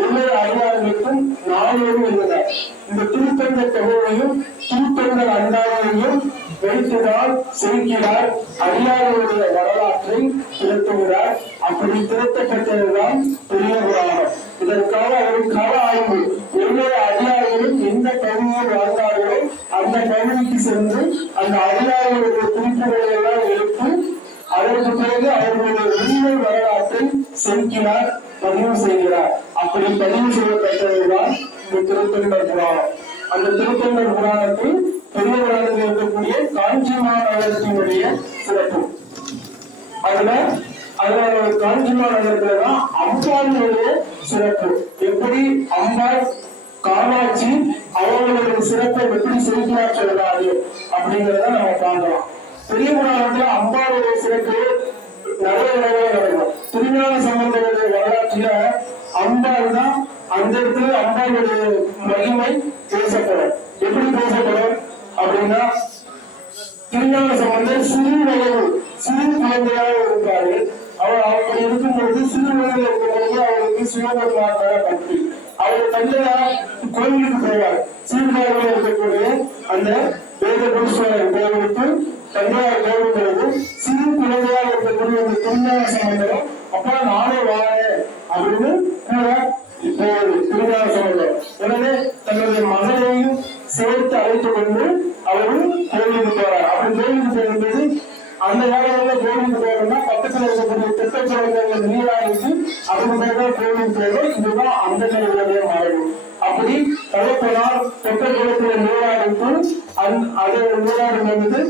ஒவ்வொரு அடியார்களுக்கும் 4 எழுதினார். இந்த திருத்தொண்ட தொகையையும் திருத்தொண்டர் அந்தாரியையும் வைத்துதான் செலுக்கிறார். அடியார்களுடைய வரலாற்றை திரட்டுகிறார். அப்படி திரட்டப்பட்டதுதான் பெரிய புராணம். இதற்காக அவர் கள ஆய்வு ஒவ்வொரு அடியார்களும் எந்த பகுதியில் வாழ்ந்தார்களோ அந்த பகுதிக்கு சென்று அந்த அடியார்களுடைய குறிப்புகளை எல்லாம் எடுத்து அதற்கு பிறகு அவர்களுடைய உண்மை வரலாற்றை செலுத்தினார், பதிவு செய்கிறார். அப்படி பதிவு செய்யப்பட்டதுதான் இந்த திருத்தொண்டர் புராணம். அந்த திருத்தொண்டர் புராணத்தில் பெரிய புராணத்தில் இருக்கக்கூடிய காஞ்சி மாநகரத்தினுடைய சிறப்பு. அதுல காஞ்சி மாநகரத்துலதான் அம்பாளுடைய சிறப்பு. எப்படி அம்பாள் காமாட்சி அவங்களுடைய சிறப்பை எப்படி செலுத்தினார் சொல்றாரு அப்படிங்கிறத நம்ம பார்க்கலாம். பெரிய புராணத்துல அம்பாளுடைய சிறப்பு நிறைய நடக்கும். திருஞான சம்பந்தருடைய வரலாற்றுல அம்பாள் தான் அந்த இடத்துல அம்பாளுடைய மகிமை பேசப்படும். எப்படி பேசப்படும் அப்படின்னா திருஞான சம்பந்தர் சிறு வயது சிறு குழந்தையாக இருக்காரு. அவர் அப்படி இருக்கும்பொழுது சிறு வயதில் இருக்கும்பொழுது அவருக்கு சிவபெருமானால பக்தி. அவர் தந்தையார் கோயிலுக்கு போவார். சீர்காழியில் இருக்கக்கூடிய அந்த வேத புருஷர் கோவிலுக்கு தந்தையார் கோவில் பொழுது சிறு குழந்தையாக இருக்கக்கூடிய அந்த திருஞான சம்பந்தரும் அப்பா நானே வாழேன் அப்படின்னு கூட திருஞான சம்பந்தர் உடனே தன்னுடைய மகனையும் சேர்த்து அழைத்துக் கொண்டு அவரும் கோவிலுக்கு போறார். அப்படி கோவிலுக்கு போகும்போது அந்த காலத்துல கோவிலுக்கு போறோம்னா பக்கத்துல இருக்கக்கூடிய திட்டக்குளங்கள் நீராடிட்டு அதுக்கு பேர் கோவிலுக்கு போறோம். இதுதான் அந்த நிலையிலேயே மாறும். அப்படி தகப்பனார் திட்டக்குளத்துல நீராடிட்டு அதை நீராடும் பொழுது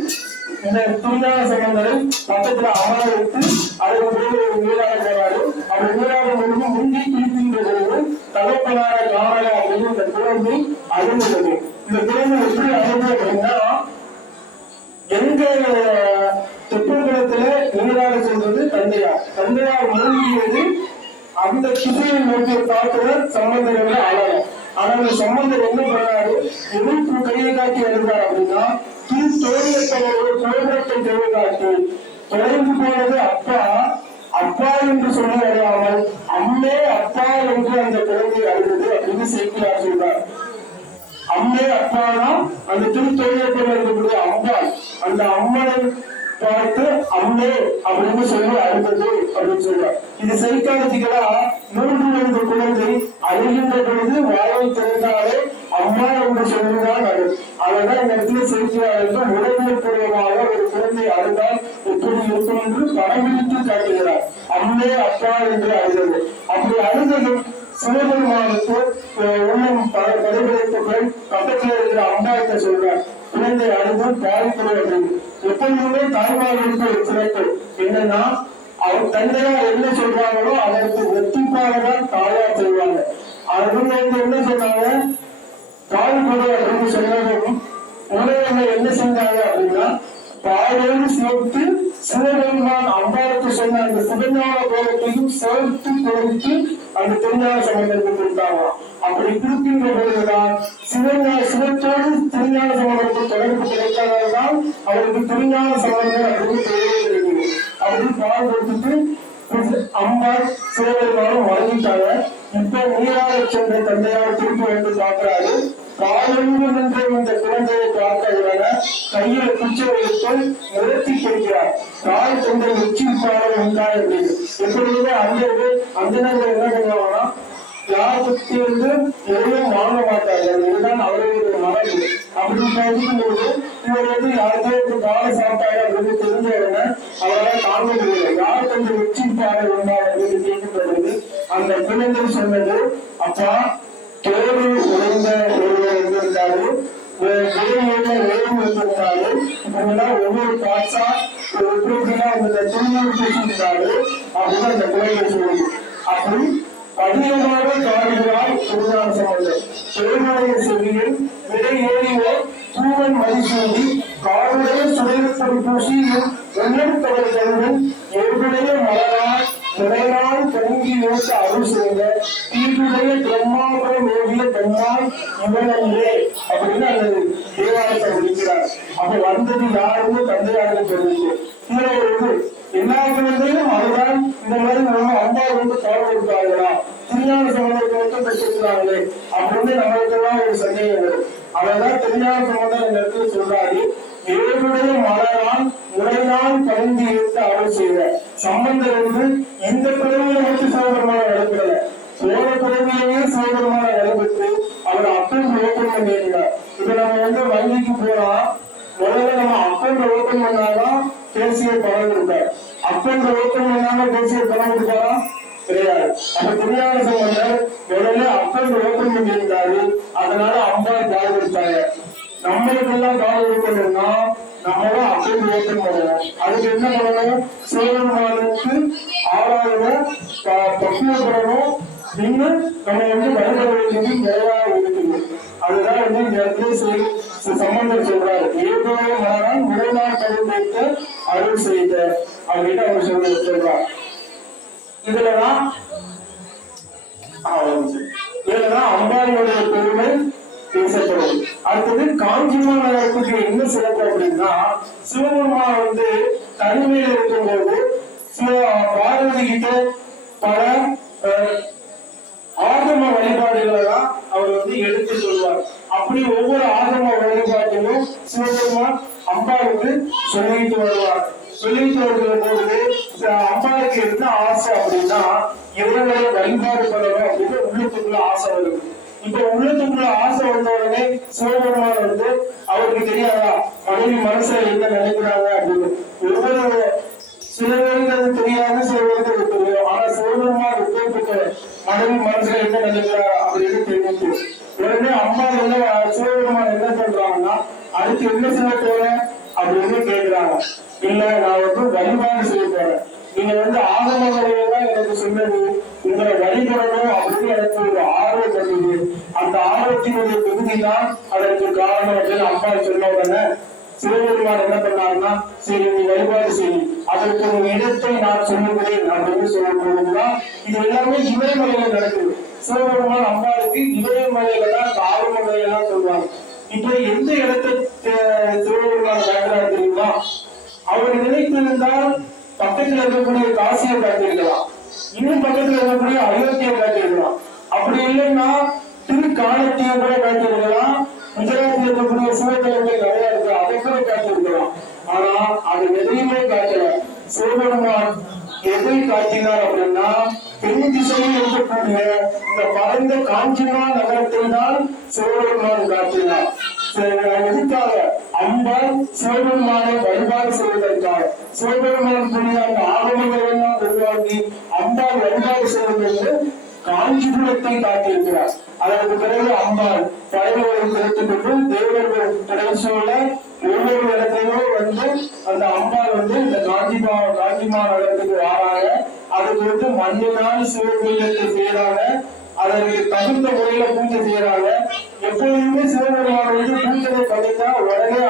இந்த திருஞான சம்பந்தரை பக்கத்துல அமர வைத்து அதுக்கு பேர் நீராட போறாரு. அப்படி நீராடும் பொழுது முந்தி பிடிக்கின்ற பொழுது தகப்பனாரை காணல அப்படின்னு இந்த குழந்தை அழுந்தது. இந்த குழந்தை எப்படி அழுது அப்படின்னா எங்க தெப்பகுளத்துல நீராட சொல்றது தந்தையார் மூழ்கியது அந்த திசையை நோக்கி பார்க்கிறவர் சம்பந்தரோட அழகம். ஆனா அந்த சம்பந்தர் என்ன பண்ணாரு, எதிர்ப்பு கையை காட்டி எழுந்தார் அப்படின்னா தோழியத்தவரோட குழந்தை கையை காட்டி தொலைந்து போனது அப்பா அப்பா என்று சொல்லி அறியாமல் அம்மே அப்பா என்று அந்த குழந்தை அழுது அப்படின்னு சேர்க்கிறார் சொல்றார். அம்மே அப்பானா அந்த திருத்தொழியத்தில் இருக்கக்கூடிய அம்பாள் அந்த அம்மனை பார்த்து அம்மே அப்படின்னு சொல்லி அழுந்தது அப்படின்னு சொல்றார். இது சைக்காலஜிக்கலா 3 வயது குழந்தை அழுகின்ற பொழுது வாயை திறந்தாலே அம்மா என்று சொல்லுதான் அழுது. அதனால இந்த இடத்துல செய்கிறார்கள் உடலியல் பூர்வமாக ஒரு குழந்தை அழுதால் எப்படி இருக்கும் என்று படம் பிடித்து காட்டுகிறார். அம்மே அப்பா என்று அழுதது. அப்படி அழுததும் சிவபெருமானுக்கு உள்ளம் படைபடைப்புகள் பக்கத்தில் இருக்கிற அம்பாயத்தை சொல்றார். குழந்தை அழுது பாதிப்பது அப்படின்னு எப்பொழுதுமே தாய்மார்களுக்கு ஒரு சிறப்பு என்னன்னா அவர் தந்தையார் என்ன சொல்றாங்களோ அதற்கு வெற்றிப்பாகதான் தாயார் செய்வாங்க. அவங்க என்ன சொன்னாங்க, பால் கொடை அப்படின்னு சொன்னதும் உணவு என்ன செஞ்சாங்க அப்படின்னா பாலோடு சேர்த்து சிவபெருமான் அம்பாளுக்கு சொன்ன அந்த சிவஞான கோலத்தையும் சேர்த்து கொடுத்து அந்த திருஞான சம்பந்தருக்கு கொடுத்தாங்க. அப்படி கொடுக்கின்ற பொழுதுதான் சிவத்தோடு திருஞான சம்பந்தருக்கு தொடர்பு கிடைக்காததான் அவருக்கு திருஞான சம்பந்தர் அப்படின்னு பெயரே இருக்குது. அப்படி பால் கொடுத்துட்டு அம்பாள் சிவபெருமானும் வழங்கிட்டாங்க. இப்ப நீராக சென்ற தந்தையார் திருப்பி வந்து பார்க்கிறாரு. காலெழுந்து நின்ற இந்த குழந்தையை பார்க்கிறவரான கையில குச்சை வைத்து நிறுத்தி கொடுக்கிறார். தாய் தந்தை உச்சி பாடம் உண்டா அப்படின்னு எப்பொழுதுமே அந்த நேரத்தில் என்ன பண்ணுவாங்கன்னா யார் பத்தி வந்து எதையும் வாங்க மாட்டாங்க. இதுதான் அவருடைய மரபு. அப்படி பார்க்கும்போது இவர் வந்து யாருக்கே காலை சாப்பிட்டாங்க அப்படின்னு தெரிஞ்ச உடனே அவரால் தாங்க முடியல. யார் கொஞ்சம் உச்சி பாறை உண்டா அப்படின்னு கேட்கப்படுறது அந்த குழந்தை சொன்னது, அப்பா தோடு உடைந்த ஒருவர் இருந்திருந்தாரு, இருந்திருந்தாரு, இப்படிலாம் ஒவ்வொரு காட்சா எப்படிலாம் அந்த துணியை பேசியிருந்தாரு அப்படின்னு அந்த குழந்தை சொல்லுது. அப்படி அதிகமாக காடுகளால் திருஞான சம்பந்தர் திருமலைய செவியில் விடை ஏறிய தூவன் மதிசூடி காடுடைய சுடர்ப்பொடி பூசியும் வெள்ளம் தவறுகளுடன் ஏற்புடைய மலரால் துணையால் தொடங்கி யோசித்து அருள் செய்த தீர்வுடைய பிரம்மாபுரம் ஏவிய பெண்ணால் இவனன்றே அப்படின்னு அந்த தேவாலயத்தை முடிக்கிறார். அப்ப வந்தது யாருன்னு தந்தையாக தெரிஞ்சு இதுல ஒரு எல்லா குழந்தையும் அதுதான் இந்த மாதிரி நம்ம அம்மா வந்து தவறு கொடுத்தாங்களா திருஞான சம்பந்தத்தை மட்டும் பெற்றிருக்கிறாங்களே அப்படின்னு நம்மளுக்கெல்லாம் ஒரு சந்தேகம் வரும். அதான் திருஞான சம்பந்தம் இந்த இடத்துல சொல்றாரு, ஏழுடைய மலரால் முறையால் பணிந்து எடுத்து அருள் செய்த சம்பந்தர் வந்து இந்த பிறவியில மட்டும் சிவபெருமான நடைபெறல, சோழ பிறவிலேயே சிவபெருமான நடைபெற்று அவர் அப்பன் ஓப்பன் பண்ணியிருந்தார். இப்ப நம்ம வந்து வங்கிக்கு போறோம், முதல்ல நம்ம அப்பன் ஓப்பன் பண்ணாதான் தேசிய பணம் கொடுப்பார். அப்பன் ஓப்பன் பண்ணாம தேசிய பணம் கொடுப்பாரா? கிடையாது. அப்ப திருஞான சம்பந்தர் முதல்ல அப்பன் ஓப்பன் பண்ணியிருந்தாரு, அதனால அம்பாள் பால் கொடுத்தாங்க. நம்மளுக்கெல்லாம் பால் கொடுக்கணும்னா நம்மளும் அப்பன் ஓப்பன் பண்ணணும். அதுக்கு என்ன பண்ணணும்? சிவபெருமானுக்கு ஆராதனை பக்குவப்படணும். இன்னும் நம்ம வந்து வழிபட வேண்டியது நிறைவாக இருக்குது. அதுதான் வந்து இந்த இடத்துல சம்பந்தர் சொல்றாரு, ஏதோ மலரால் முறைநாள் கடல் வைத்து அருள் செய்த அப்படின்னு அவர் சொல்றார். இதுலதான் அம்பாளுடைய பெருமை பேசப்படுது. அடுத்தது காஞ்சிமா நகரத்துக்கு என்ன சிறப்பு அப்படின்னா, சிவபெருமான் வந்து தனிமையில இருக்கும்போது பார்வதி கிட்ட பல ஆகம வழிபாடுகளை தான் அவர் வந்து எடுத்து சொல்வார். அப்படி ஒவ்வொரு ஆகம வழிபாட்டிலும் சிவபெருமான் அம்பாளுக்கு சொல்லிட்டு வருவார். சொல்லிட்டு வருகிற போது அம்பாளுக்கு என்ன ஆசை அப்படின்னா, இவர்களை வழிபாடு பண்ணணும் அப்படின்னு உள்ளத்துக்குள்ள ஆசை வருது. இப்ப உள்ளத்துக்குள்ள ஆசை வந்த உடனே சிவபெருமான் வந்து அவருக்கு தெரியாதா மனைவி மனசுல என்ன நினைக்கிறாங்க அப்படின்னு. ஒவ்வொரு சில பேருக்கு அது தெரியாது, சில பேருக்கு அது தெரியும். ஆனா சிவபெருமான் உத்தரவுக்கு மனைவி மனசுல என்ன நினைக்கிறாங்க அப்படின்னு தெரிஞ்சு உடனே அம்மா என்ன சிவபெருமான் என்ன பண்றாங்கன்னா, அதுக்கு என்ன செய்ய போறேன் அப்படின்னு கேட்கிறாங்க. இல்ல நான் வந்து வழிபாடு செய்ய போறேன், நீங்க வந்து ஆகம முறையெல்லாம் எனக்கு சொன்னது உங்களை வழிபடணும் அப்படின்னு எனக்கு ஒரு ஆர்வம் பண்ணுது. அந்த ஆர்வத்தினுடைய பகுதி தான் அதற்கு காரணம் அப்படின்னு அம்மா சொன்ன உடனே சிவபெருமான் என்ன பண்ணாருன்னா, சரி நீ வழிபாடு செய்யும், அதற்கு ஒரு இடத்தை நான் சொல்லுகிறேன் அப்படின்னு சொல்லும் போதுதான் இது எல்லாமே இமயமலையில நடக்குது. சிவபெருமான் அம்பாளுக்கு இமயமலையில தான் ஆகம முறையெல்லாம் சொல்லுவாங்க. இப்ப எந்த இடத்தை சிவபெருமான் காட்டுறாரு தெரியுமா? அவர் நினைத்திருந்தால் பக்கத்தில் இருக்கக்கூடிய காசியை காட்டியிருக்கலாம், இன்னும் பக்கத்தில் இருக்கக்கூடிய அயோத்தியை காட்டியிருக்கலாம். அப்படி இல்லைன்னா திருக்காலத்தையை கூட காட்டியிருக்கலாம், குஜராத்தில் இருக்கக்கூடிய சிவத்தலங்கள் நிறைய இருக்கு, அதை கூட காட்டியிருக்கலாம். ஆனா அது எதையுமே காட்டல. சிவபெருமான் எதை காட்டினார் அப்படின்னா, தென் திசையில் இருக்கக்கூடிய இந்த பரந்த காஞ்சிமா நகரத்தை தான் சிவபெருமான் காட்டினார். எதுக்காக? அம்பாள் சிவபெருமானை வழிபாடு செய்வதற்காக. சிவபெருமான் கூடிய அந்த ஆகமங்கள் எல்லாம் உருவாக்கி அம்பாள் வழிபாடு செய்வதற்கு காஞ்சிபுரத்தை காட்டியிருக்கிறார். அதற்கு பிறகு அம்பாள் படைகளை திரட்டுக் கொண்டு தேவர்கள் கடைசியில ஒவ்வொரு இடத்தையும் வந்து அந்த அம்பாள் வந்து இந்த காஞ்சிமா நகரத்துக்கு வாராங்க. அதுக்கு வந்து மண்ணினால் சிவபீடத்தை செய்யறாங்க, அதற்கு தகுந்த முறையில பூஜை செய்யறாங்க. எப்பொழுதுமே சிவபெருமான் வந்து பூஜை பண்ணிட்டா உடனே